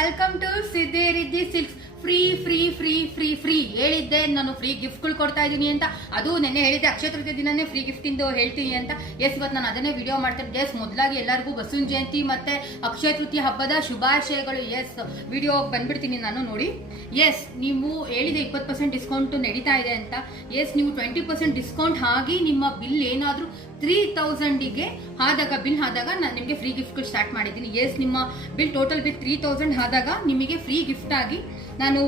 Welcome to Siddhi Riddhi Silks. Free free free free free ಹೇಳಿದ್ದೆ, ನಾನು free ಗಿಫ್ಟ್ಗಳು ಕೊಡ್ತಾ ಇದ್ದೀನಿ ಅಂತ. ಅದು ನೆನ್ನೆ ಹೇಳಿದ್ದೆ, ಅಕ್ಷಯ ತೃತೀಯ ದಿನನೇ ಫ್ರೀ ಗಿಫ್ಟ್ ಇಂದು ಹೇಳ್ತೀನಿ ಅಂತ. ಎಸ್, ಇವತ್ತು ನಾನು ಅದನ್ನೇ ವಿಡಿಯೋ ಮಾಡ್ತೇನೆ. ಎಸ್, ಮೊದಲಾಗಿ ಎಲ್ಲರಿಗೂ ಬಸವನ ಜಯಂತಿ ಮತ್ತೆ ಅಕ್ಷಯ ತೃತೀಯ ಹಬ್ಬದ ಶುಭಾಶಯಗಳು. ಎಸ್, ವಿಡಿಯೋ ಬಂದ್ಬಿಡ್ತೀನಿ ನಾನು, ನೋಡಿ. ಎಸ್, ನೀವು ಹೇಳಿದೆ 20% ಡಿಸ್ಕೌಂಟ್ ನಡೀತಾ ಇದೆ ಅಂತ. ಎಸ್, ನೀವು 20% ಡಿಸ್ಕೌಂಟ್ ಆಗಿ ನಿಮ್ಮ ಬಿಲ್ ಏನಾದರೂ 3000ಗೆ ಆದಾಗ, ಬಿಲ್ ಆದಾಗ ನಾನು ನಿಮಗೆ ಫ್ರೀ ಗಿಫ್ಟ್ ಸ್ಟಾರ್ಟ್ ಮಾಡಿದ್ದೀನಿ. ಎಸ್, ನಿಮ್ಮ ಬಿಲ್ ಟೋಟಲ್ ಬಿಲ್ 3000 ಆದಾಗ ನಿಮಗೆ ಫ್ರೀ ಗಿಫ್ಟ್ ಆಗಿ ನಾನು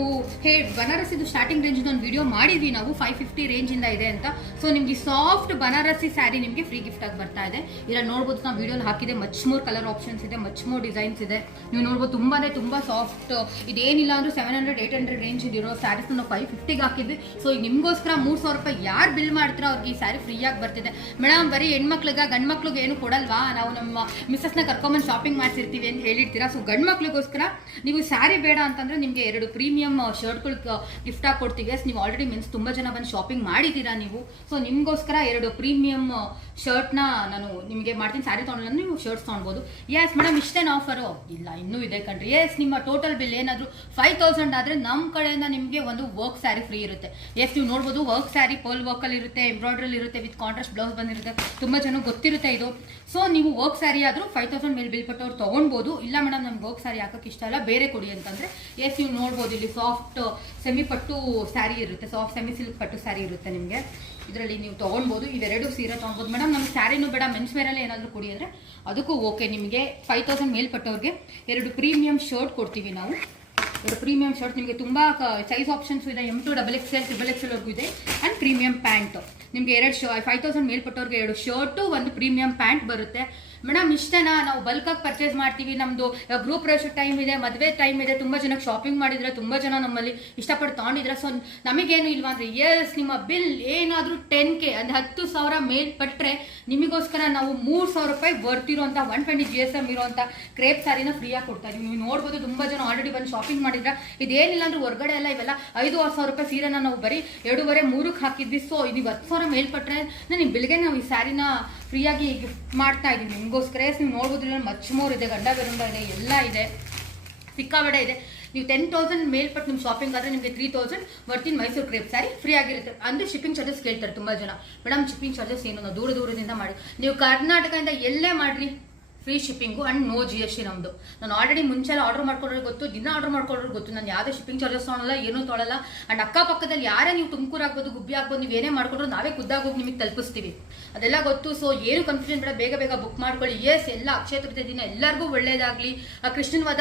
ಬನಾರಸಿದು ಸ್ಟಾರ್ಟಿಂಗ್ ರೇಂಜ್ ಒಂದು ವಿಡಿಯೋ ಮಾಡಿದ್ವಿ ನಾವು, 550 ರೇಂಜ್ ಇಂದ ಇದೆ ಅಂತ. ಸೊ ನಿಮ್ಗೆ ಸಾಫ್ಟ್ ಬನಾರಸಿ ಸ್ಯಾರಿ ನಿಮಗೆ ಫ್ರೀ ಗಿಫ್ಟ್ ಆಗಿ ಬರ್ತಾ ಇದೆ. ಇಲ್ಲ ನೋಡ್ಬೋದು, ನಾವು ವಿಡಿಯೋಲಿ ಹಾಕಿದೆ. ಮಚ್ ಮೋರ್ ಕಲರ್ ಆಪ್ಷನ್ಸ್ ಇದೆ, ಮಚ್ ಮೋರ್ ಡಿಸೈನ್ಸ್ ಇದೆ. ನೀವು ನೋಡ್ಬೋದು, ತುಂಬಾ ಸಾಫ್ಟ್. ಇದೇನಿಲ್ಲ ಅಂದ್ರೆ 700-800 ರೇಂಜ್ ಇರೋ ಸ್ಯಾರೀಸ್ ನಾವು 550ಗೆ ಹಾಕಿದ್ವಿ. ಸೊ ಈಗ ನಿಮ್ಗೋಸ್ಕರ 3000 ರೂಪಾಯಿ ಯಾರು ಬಿಲ್ ಮಾಡ್ತಾರೋ ಅವ್ರಿಗೆ ಈ ಸ್ಯಾರಿ ಫ್ರೀ ಆಗಿ ಬರ್ತಿದೆ. ಮೇಡಮ್, ಬರೀ ಹೆಣ್ಮಕ್ಳಿಗೆ, ಗಂಡು ಮಕ್ಳಿಗೆ ಏನು ಕೊಡಲ್ವಾ? ನಾವು ನಮ್ಮ ಮಿಸ್ಸಸ್ನ ಕರ್ಕೊಂಬಂದು ಶಾಪಿಂಗ್ ಮಾಡಿಸಿರ್ತೀವಿ ಅಂತ ಹೇಳಿರ್ತೀರಾ. ಸೊ ಗಂಡು ಮಕ್ಳಿಗೋಸ್ಕರ ನೀವು ಸ್ಯಾರಿ ಬೇಡ ಅಂತಂದ್ರೆ ನಿಮಗೆ 2 ಪ್ರೀಮಿಯಂ ಶರ್ಟ್ಗಳು ಗಿಫ್ಟ್ ಆಗಿ ಕೊಡ್ತೀವಿ. ಎಸ್, ನೀವು ಆಲ್ರೆಡಿ ಮೀನ್ಸ್ ತುಂಬಾ ಜನ ಬಂದು ಶಾಪಿಂಗ್ ಮಾಡಿದ್ದೀರಾ ನೀವು. ಸೊ ನಿಮ್ಗೋಸ್ಕರ 2 ಪ್ರೀಮಿಯಂ ಶರ್ಟ್ನ ನಾನು ನಿಮಗೆ ಮಾಡ್ತೀನಿ. ಸ್ಯಾರಿ ತೊಗೊಂಡ್ರೆ ನೀವು ಶರ್ಟ್ಸ್ ತೊಗೊಳ್ಬೋದು. ಎಸ್ ಮೇಡಮ್, ಇಷ್ಟೇನು ಆಫರು? ಇಲ್ಲ, ಇನ್ನೂ ಇದೆ ಕಣ್ರಿ. ಎಸ್, ನಿಮ್ಮ ಟೋಟಲ್ ಬಿಲ್ ಏನಾದರೂ 5000 ಆದರೆ ನಮ್ಮ ಕಡೆಯಿಂದ ನಿಮಗೆ ಒಂದು ವರ್ಕ್ ಸ್ಯಾರಿ ಫ್ರೀ ಇರುತ್ತೆ. ಎಸ್, ನೀವು ನೋಡ್ಬೋದು, ವರ್ಕ್ ಸ್ಯಾರಿ ಪರ್ಲ್ ವರ್ಕಲ್ಲಿ ಇರುತ್ತೆ, ಎಂಬ್ರಾಯ್ಡ್ರಲ್ಲಿ ಇರುತ್ತೆ, ವಿತ್ ಕಾಂಟ್ರಾಸ್ಟ್ ಬ್ಲೌಸ್ ಬಂದಿರುತ್ತೆ. ತುಂಬ ಜನಕ್ಕೆ ಗೊತ್ತಿರುತ್ತೆ ಇದು. ಸೊ ನೀವು ವರ್ಕ್ ಸ್ಯಾರಿ ಆದರೂ 5000 ಮೇಲೆ ಬಿಲ್ ಪಟ್ಟವ್ರು ತೊಗೊಳ್ಬೋದು. ಇಲ್ಲ ಮೇಡಮ್, ನಮ್ಗೆ ವರ್ಕ್ ಸ್ಯಾರಿ ಹಾಕೋಕ್ಕೆ ಇಷ್ಟ ಇಲ್ಲ, ಬೇರೆ ಕೊಡಿ ಅಂತಂದರೆ, ಎಸ್, ನೀವು ನೋಡ್ಬೋದು, ಇಲ್ಲಿ ಸಾಫ್ಟ್ ಸೆಮಿ ಪಟ್ಟು ಸ್ಯಾರಿ ಇರುತ್ತೆ, ಸಾಫ್ಟ್ ಸೆಮಿ ಸಿಲ್ಕ್ ಪಟ್ಟು ಸ್ಯಾರಿ ಇರುತ್ತೆ ನಿಮಗೆ. ಇದರಲ್ಲಿ ನೀವು ತೊಗೊಳ್ಬೋದು. ಇವೆರಡು ಸೀರೆ ತೊಗೊಳ್ಬೋದು. ಮೇಡಮ್, ನಮ್ಗೆ ಸ್ಯಾರಿನೂ ಬೇಡ, ಮೆನ್ಸ್ ವೇರಲ್ಲಿ ಏನಾದರೂ ಕೊಡಿ ಅಂದರೆ ಅದಕ್ಕೂ ಓಕೆ. ನಿಮಗೆ 5000 ಮೇಲ್ಪಟ್ಟವ್ರಿಗೆ 2 ಪ್ರೀಮಿಯಂ ಶರ್ಟ್ ಕೊಡ್ತೀವಿ ನಾವು. 2 ಪ್ರೀಮಿಯಂ ಶರ್ಟ್ ನಿಮಗೆ ತುಂಬ ಸೈಜ್ ಆಪ್ಷನ್ಸ್ ಇದೆ. M2 XXL XXL ವರೆಗೂ ಇದೆ. ಆ್ಯಂಡ್ ಪ್ರೀಮಿಯಂ ಪ್ಯಾಂಟ್ ನಿಮಗೆ 5000 ಮೇಲ್ಪಟ್ಟವ್ರಿಗೆ 2 ಶರ್ಟು, 1 ಪ್ರೀಮಿಯಂ ಪ್ಯಾಂಟ್ ಬರುತ್ತೆ. ಮೇಡಮ್, ಇಷ್ಟೇನಾ? ನಾವು ಬಲ್ಕಾಗಿ ಪರ್ಚೇಸ್ ಮಾಡ್ತೀವಿ, ನಮ್ಮದು ಗ್ರೂಪ್ ರೇಷನ್ ಟೈಮ್ ಇದೆ, ಮದುವೆ ಟೈಮ್ ಇದೆ, ತುಂಬ ಜನಕ್ಕೆ ಶಾಪಿಂಗ್ ಮಾಡಿದ್ರೆ, ತುಂಬ ಜನ ನಮ್ಮಲ್ಲಿ ಇಷ್ಟಪಟ್ಟು ತೊಗೊಂಡಿದ್ರೆ. ಸೊ ನಮಗೇನು ಇಲ್ವಾ ಅಂದರೆ, ಎಸ್, ನಿಮ್ಮ ಬಿಲ್ ಏನಾದರೂ 10K ಅಂದರೆ 10,000 ಮೇಲ್ಪಟ್ಟರೆ ನಿಮಗೋಸ್ಕರ ನಾವು 3000 ರೂಪಾಯಿ ಬರ್ತಿರೋಂಥ 120 GSM ಇರೋಂಥ ಕ್ರೇಪ್ ಸ್ಯಾರಿನ ಫ್ರೀಯಾಗಿ ಕೊಡ್ತಾ ಇದ್ದೀವಿ. ನೀವು ನೋಡ್ಬೋದು, ತುಂಬ ಜನ ಆಲ್ರೆಡಿ ಬಂದು ಶಾಪಿಂಗ್ ಮಾಡಿದ್ರೆ. ಇದೇನಿಲ್ಲ ಅಂದ್ರೆ ಹೊರಗಡೆ ಎಲ್ಲ ಇವೆಲ್ಲ 5-6 ರೂಪಾಯಿ ಸೀರೆನ ನಾವು ಬರೀ 2.5-3ಕ್ಕೆ ಹಾಕಿದ್ವಿ. ಸೊ ಇದು 10,000 ಮೇಲ್ಪಟ್ಟರೆ ನಿಮ್ಮ ಬಿಲ್ಗೆ ನಾವು ಈ ಸ್ಯಾರಿನ ಫ್ರೀಯಾಗಿ ಗಿಫ್ಟ್ ಮಾಡ್ತಾ ಇದ್ದೀವಿ ನಿಮಗೋಸ್ಕರ. ನೀವು ನೋಡ್ಬೋದು, ಮಚ್ ಮೋರ್ ಇದೆ, ಗಂಡ ಬೆರುಂಡ ಇದೆ, ಎಲ್ಲ ಇದೆ, ಸಿಕ್ಕಾಬಡೆ ಇದೆ. ನೀವು 10,000 ಮೇಲ್ಪಟ್ಟು ನಿಮ್ಮ ಶಾಪಿಂಗ್ ಆದರೆ ನಿಮಗೆ 3000 ವರ್ತಿನ ಮೈಸೂರು ಕ್ರೇಪ್ ಸ್ಯಾರಿ ಫ್ರೀ ಆಗಿರುತ್ತೆ. ಅಂದರೆ ಶಿಪ್ಪಿಂಗ್ ಚಾರ್ಜಸ್ ಕೇಳ್ತಾರೆ ತುಂಬ ಜನ. ಮೇಡಮ್, ಶಿಪ್ಪಿಂಗ್ ಚಾರ್ಜಸ್ ಏನು? ನಾವು ದೂರದಿಂದ ಮಾಡಿ, ನೀವು ಕರ್ನಾಟಕದಿಂದ ಎಲ್ಲೇ ಮಾಡಿರಿ free shipping and no GST ನಮ್ಮದು. ನಾನು ಆಲ್ರೆಡಿ ಮುಂಚೆಲ್ಲ ಆರ್ಡರ್ ಮಾಡ್ಕೊಳ್ಳೋರಿಗೆ ಗೊತ್ತು, ದಿನ ಆರ್ಡರ್ ಮಾಡ್ಕೊಳ್ಳೋರಿಗೆ ಗೊತ್ತು. ನಾನು ಯಾವುದೇ ಶಿಪ್ಪಿಂಗ್ ಚಾರ್ಜಸ್ ತೊಗೊಳಲ್ಲ, ಏನೂ ತೊಗೊಳಲ್ಲ. ಆ್ಯಂಡ್ ಅಕ್ಕಪಕ್ಕದಲ್ಲಿ ಯಾರೇ ನೀವು ತುಮಕೂರು ಆಗ್ಬೋದು, ಗುಬ್ಬಿ ಆಗ್ಬೋದು, ನೀವು ಏನೇ ಮಾಡ್ಕೊಂಡ್ರು ನಾವೇ ಖುದ್ದಾಗಿ ಹೋಗಿ ನಿಮಗೆ ತಲುಪಿಸ್ತೀವಿ, ಅದೆಲ್ಲ ಗೊತ್ತು. ಸೊ ಏನು ಕನ್ಫ್ಯೂಷನ್ ಬೇಡ, ಬೇಗ ಬುಕ್ ಮಾಡ್ಕೊಳ್ಳಿ. ಎಸ್, ಎಲ್ಲ ಅಕ್ಷಯ ತೃತೀಯ ದಿನ ಎಲ್ಲರಿಗೂ ಒಳ್ಳೇದಾಗಲಿ. ಕೃಷ್ಣನ್ ವದ